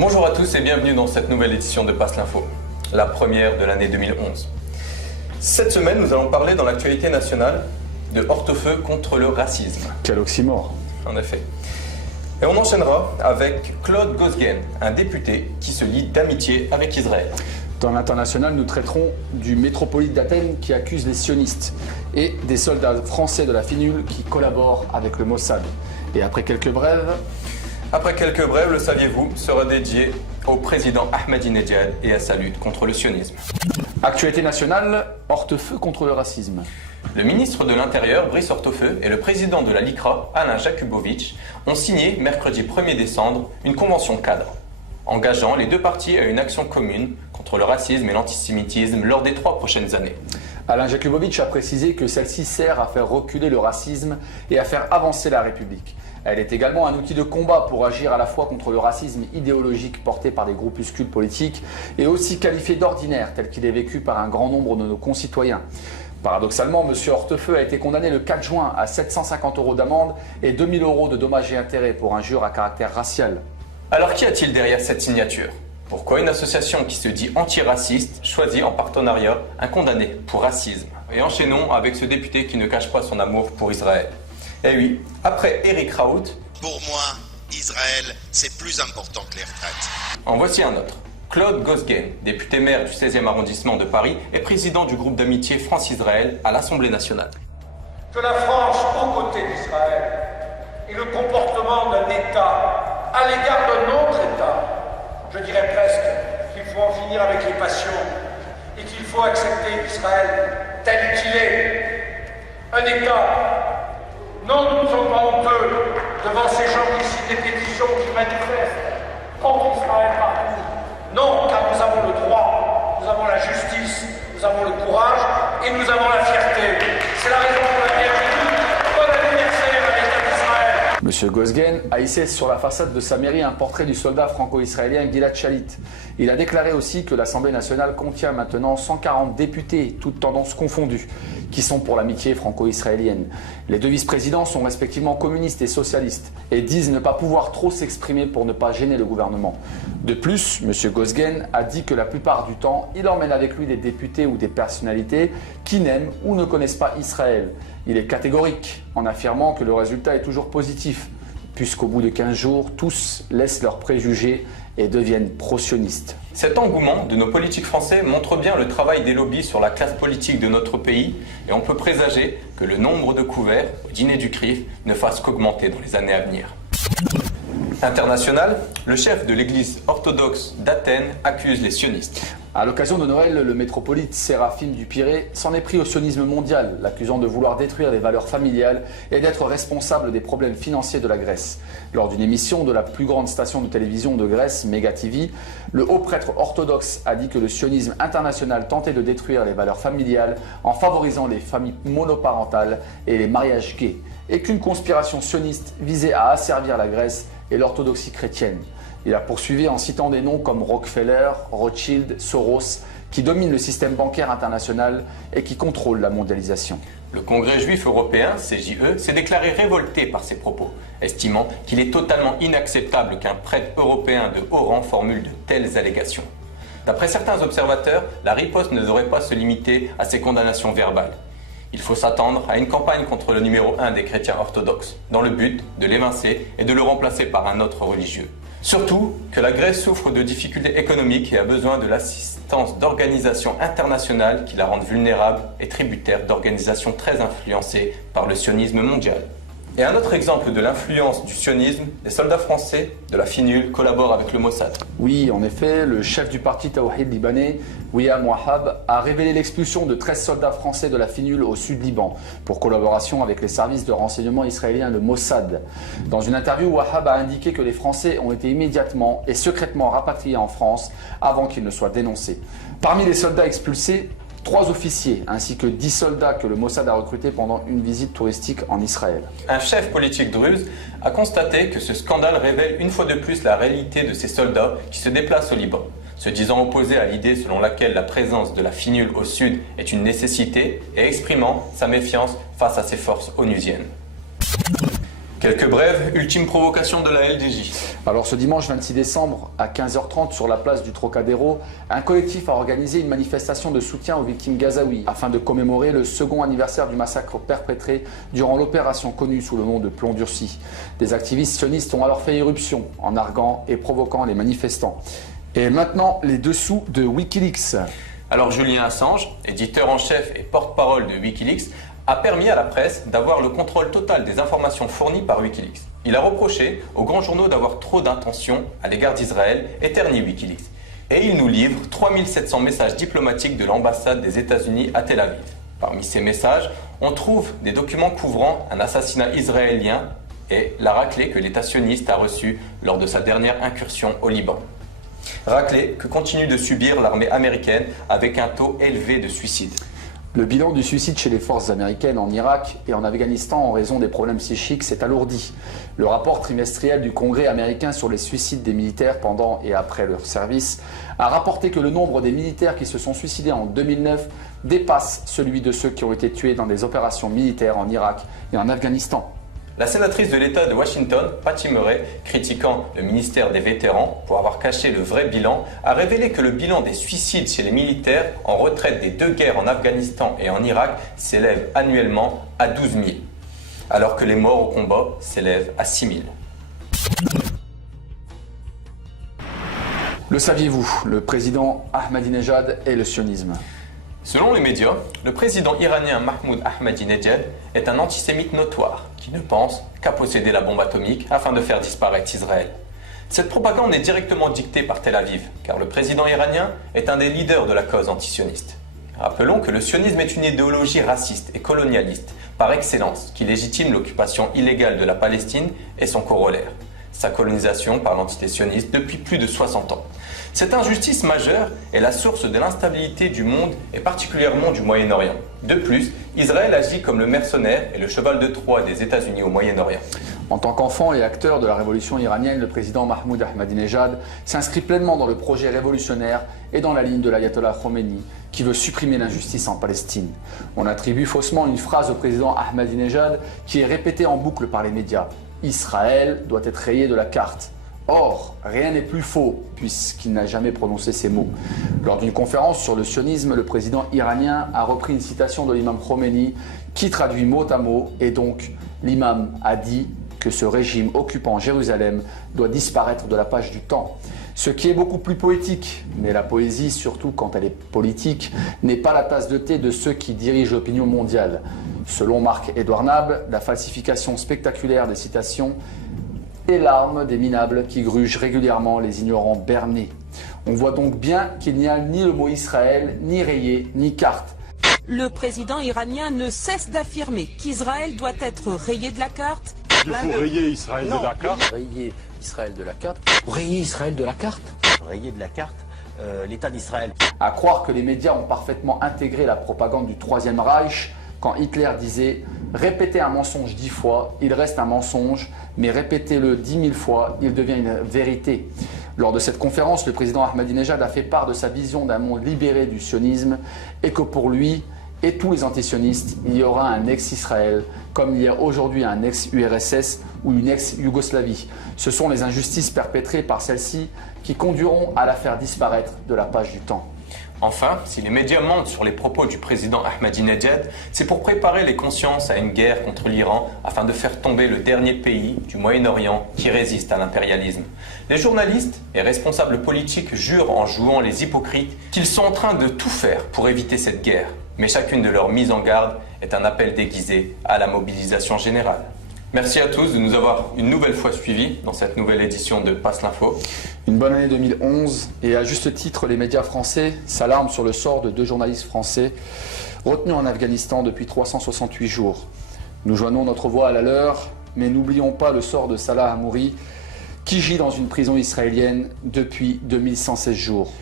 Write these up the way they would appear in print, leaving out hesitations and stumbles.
Bonjour à tous et bienvenue dans cette nouvelle édition de Passe l'Info, la première de l'année 2011. Cette semaine, nous allons parler dans l'actualité nationale de hortefeux contre le racisme. Quel oxymore. En effet. Et on enchaînera avec Claude Gozgen, un député qui se lie d'amitié avec Israël. Dans l'international, nous traiterons du métropolite d'Athènes qui accuse les sionistes et des soldats français de la FINUL qui collaborent avec le Mossad. Et après quelques brèves, le saviez-vous sera dédié au président Ahmadinejad et à sa lutte contre le sionisme. Actualité nationale, hortefeux contre le racisme. Le ministre de l'Intérieur, Brice Hortefeux, et le président de la LICRA, Alain Jakubowicz, ont signé mercredi 1er décembre une convention cadre, engageant les deux parties à une action commune contre le racisme et l'antisémitisme lors des 3 prochaines années. Alain Jakubowicz a précisé que celle-ci sert à faire reculer le racisme et à faire avancer la République. Elle est également un outil de combat pour agir à la fois contre le racisme idéologique porté par des groupuscules politiques et aussi qualifié d'ordinaire tel qu'il est vécu par un grand nombre de nos concitoyens. Paradoxalement, M. Hortefeux a été condamné le 4 juin à 750 € d'amende et 2000 € de dommages et intérêts pour injure à caractère racial. Alors qu'y a-t-il derrière cette signature ? Pourquoi une association qui se dit antiraciste choisit en partenariat un condamné pour racisme ? Et enchaînons avec ce député qui ne cache pas son amour pour Israël. Eh oui, après Éric Raoult, pour moi, Israël, c'est plus important que les retraites. En voici un autre. Claude Gozgen, député maire du 16e arrondissement de Paris et président du groupe d'amitié France-Israël à l'Assemblée nationale. Que la France, aux côtés d'Israël, et le comportement d'un État à l'égard d'un autre État, je dirais presque qu'il faut en finir avec les passions et qu'il faut accepter Israël tel qu'il est. Un État. Non, nous ne sommes pas honteux devant ces gens qui signent des pétitions, qui manifestent contre Israël partout. Non, car nous avons le droit, nous avons la justice, nous avons le courage et nous avons la fierté. C'est la raison pour laquelle je dis bon anniversaire à l'État d'Israël. M. Gozgen a hissé sur la façade de sa mairie un portrait du soldat franco-israélien Gilad Shalit. Il a déclaré aussi que l'Assemblée nationale contient maintenant 140 députés, toutes tendances confondues, qui sont pour l'amitié franco-israélienne. Les deux vice-présidents sont respectivement communistes et socialistes et disent ne pas pouvoir trop s'exprimer pour ne pas gêner le gouvernement. De plus, M. Gozgen a dit que la plupart du temps, il emmène avec lui des députés ou des personnalités qui n'aiment ou ne connaissent pas Israël. Il est catégorique en affirmant que le résultat est toujours positif, puisqu'au bout de 15 jours, tous laissent leurs préjugés et deviennent pro-sionistes. Cet engouement de nos politiques français montre bien le travail des lobbies sur la classe politique de notre pays et on peut présager que le nombre de couverts au dîner du CRIF ne fasse qu'augmenter dans les années à venir. International, le chef de l'église orthodoxe d'Athènes accuse les sionistes. À l'occasion de Noël, le métropolite Séraphime du Pirée s'en est pris au sionisme mondial, l'accusant de vouloir détruire les valeurs familiales et d'être responsable des problèmes financiers de la Grèce. Lors d'une émission de la plus grande station de télévision de Grèce, Mega TV, le haut prêtre orthodoxe a dit que le sionisme international tentait de détruire les valeurs familiales en favorisant les familles monoparentales et les mariages gays, et qu'une conspiration sioniste visait à asservir la Grèce et l'orthodoxie chrétienne. Il a poursuivi en citant des noms comme Rockefeller, Rothschild, Soros, qui dominent le système bancaire international et qui contrôlent la mondialisation. Le Congrès juif européen, CJE, s'est déclaré révolté par ces propos, estimant qu'il est totalement inacceptable qu'un prêtre européen de haut rang formule de telles allégations. D'après certains observateurs, la riposte ne devrait pas se limiter à ces condamnations verbales. Il faut s'attendre à une campagne contre le numéro 1 des chrétiens orthodoxes, dans le but de l'évincer et de le remplacer par un autre religieux. Surtout que la Grèce souffre de difficultés économiques et a besoin de l'assistance d'organisations internationales qui la rendent vulnérable et tributaire d'organisations très influencées par le sionisme mondial. Et un autre exemple de l'influence du sionisme, les soldats français de la FINUL collaborent avec le Mossad. Oui, en effet, le chef du parti Tawhid libanais, William Wahab, a révélé l'expulsion de 13 soldats français de la FINUL au sud Liban, pour collaboration avec les services de renseignement israéliens, le Mossad. Dans une interview, Wahab a indiqué que les Français ont été immédiatement et secrètement rapatriés en France avant qu'ils ne soient dénoncés. Parmi les soldats expulsés, 3 officiers ainsi que 10 soldats que le Mossad a recrutés pendant une visite touristique en Israël. Un chef politique druze a constaté que ce scandale révèle une fois de plus la réalité de ces soldats qui se déplacent au Liban, se disant opposés à l'idée selon laquelle la présence de la FINUL au sud est une nécessité et exprimant sa méfiance face à ces forces onusiennes. Quelques brèves, ultime provocation de la LDJ. Alors ce dimanche 26 décembre à 15h30 sur la place du Trocadéro, un collectif a organisé une manifestation de soutien aux victimes gazaouis afin de commémorer le second anniversaire du massacre perpétré durant l'opération connue sous le nom de plomb durci. Des activistes sionistes ont alors fait irruption en narguant et provoquant les manifestants. Et maintenant les dessous de Wikileaks. Alors Julian Assange, éditeur en chef et porte-parole de Wikileaks, a permis à la presse d'avoir le contrôle total des informations fournies par Wikileaks. Il a reproché aux grands journaux d'avoir trop d'intentions à l'égard d'Israël et terni Wikileaks. Et il nous livre 3700 messages diplomatiques de l'ambassade des États-Unis à Tel Aviv. Parmi ces messages, on trouve des documents couvrant un assassinat israélien et la raclée que l'État sioniste a reçue lors de sa dernière incursion au Liban. Raclée que continue de subir l'armée américaine avec un taux élevé de suicides. Le bilan du suicide chez les forces américaines en Irak et en Afghanistan en raison des problèmes psychiques s'est alourdi. Le rapport trimestriel du Congrès américain sur les suicides des militaires pendant et après leur service a rapporté que le nombre des militaires qui se sont suicidés en 2009 dépasse celui de ceux qui ont été tués dans des opérations militaires en Irak et en Afghanistan. La sénatrice de l'État de Washington, Patty Murray, critiquant le ministère des Vétérans pour avoir caché le vrai bilan, a révélé que le bilan des suicides chez les militaires en retraite des deux guerres en Afghanistan et en Irak s'élève annuellement à 12 000, alors que les morts au combat s'élèvent à 6 000. Le saviez-vous, le président Ahmadinejad est le sionisme. Selon les médias, le président iranien Mahmoud Ahmadinejad est un antisémite notoire qui ne pense qu'à posséder la bombe atomique afin de faire disparaître Israël. Cette propagande est directement dictée par Tel Aviv, car le président iranien est un des leaders de la cause antisioniste. Rappelons que le sionisme est une idéologie raciste et colonialiste par excellence qui légitime l'occupation illégale de la Palestine et son corollaire, sa colonisation par l'entité sioniste depuis plus de 60 ans. Cette injustice majeure est la source de l'instabilité du monde et particulièrement du Moyen-Orient. De plus, Israël agit comme le mercenaire et le cheval de Troie des États-Unis au Moyen-Orient. En tant qu'enfant et acteur de la révolution iranienne, le président Mahmoud Ahmadinejad s'inscrit pleinement dans le projet révolutionnaire et dans la ligne de l'ayatollah Khomeini, qui veut supprimer l'injustice en Palestine. On attribue faussement une phrase au président Ahmadinejad qui est répétée en boucle par les médias. Israël doit être rayé de la carte. Or, rien n'est plus faux, puisqu'il n'a jamais prononcé ces mots. Lors d'une conférence sur le sionisme, le président iranien a repris une citation de l'imam Khomeini, qui traduit mot à mot, et donc l'imam a dit que ce régime occupant Jérusalem doit disparaître de la page du temps. Ce qui est beaucoup plus poétique, mais la poésie, surtout quand elle est politique, n'est pas la tasse de thé de ceux qui dirigent l'opinion mondiale. Selon Marc-Édouard Nable, la falsification spectaculaire des citations est l'arme des minables qui grugent régulièrement les ignorants bernés. On voit donc bien qu'il n'y a ni le mot Israël, ni rayé, ni carte. Le président iranien ne cesse d'affirmer qu'Israël doit être rayé de la carte. Il faut rayer Israël de la carte. Rayer Israël de la carte. Rayer Israël de la carte. Rayer de la carte l'État d'Israël. À croire que les médias ont parfaitement intégré la propagande du Troisième Reich quand Hitler disait « Répétez un mensonge 10 fois, il reste un mensonge, mais répétez-le 10 000 fois, il devient une vérité ». Lors de cette conférence, le président Ahmadinejad a fait part de sa vision d'un monde libéré du sionisme et que pour lui et tous les antisionistes, il y aura un ex-Israël, comme il y a aujourd'hui un ex-URSS ou une ex-Yougoslavie. Ce sont les injustices perpétrées par celle-ci qui conduiront à la faire disparaître de la page du temps. Enfin, si les médias mentent sur les propos du président Ahmadinejad, c'est pour préparer les consciences à une guerre contre l'Iran afin de faire tomber le dernier pays du Moyen-Orient qui résiste à l'impérialisme. Les journalistes et responsables politiques jurent en jouant les hypocrites qu'ils sont en train de tout faire pour éviter cette guerre. Mais chacune de leurs mises en garde est un appel déguisé à la mobilisation générale. Merci à tous de nous avoir une nouvelle fois suivis dans cette nouvelle édition de Passe l'Info. Une bonne année 2011 et à juste titre, les médias français s'alarment sur le sort de 2 journalistes français retenus en Afghanistan depuis 368 jours. Nous joignons notre voix à la leur, mais n'oublions pas le sort de Salah Hamouri qui gît dans une prison israélienne depuis 2116 jours.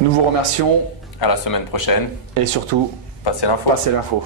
Nous vous remercions. À la semaine prochaine. Et surtout, passez l'info. Passez l'info.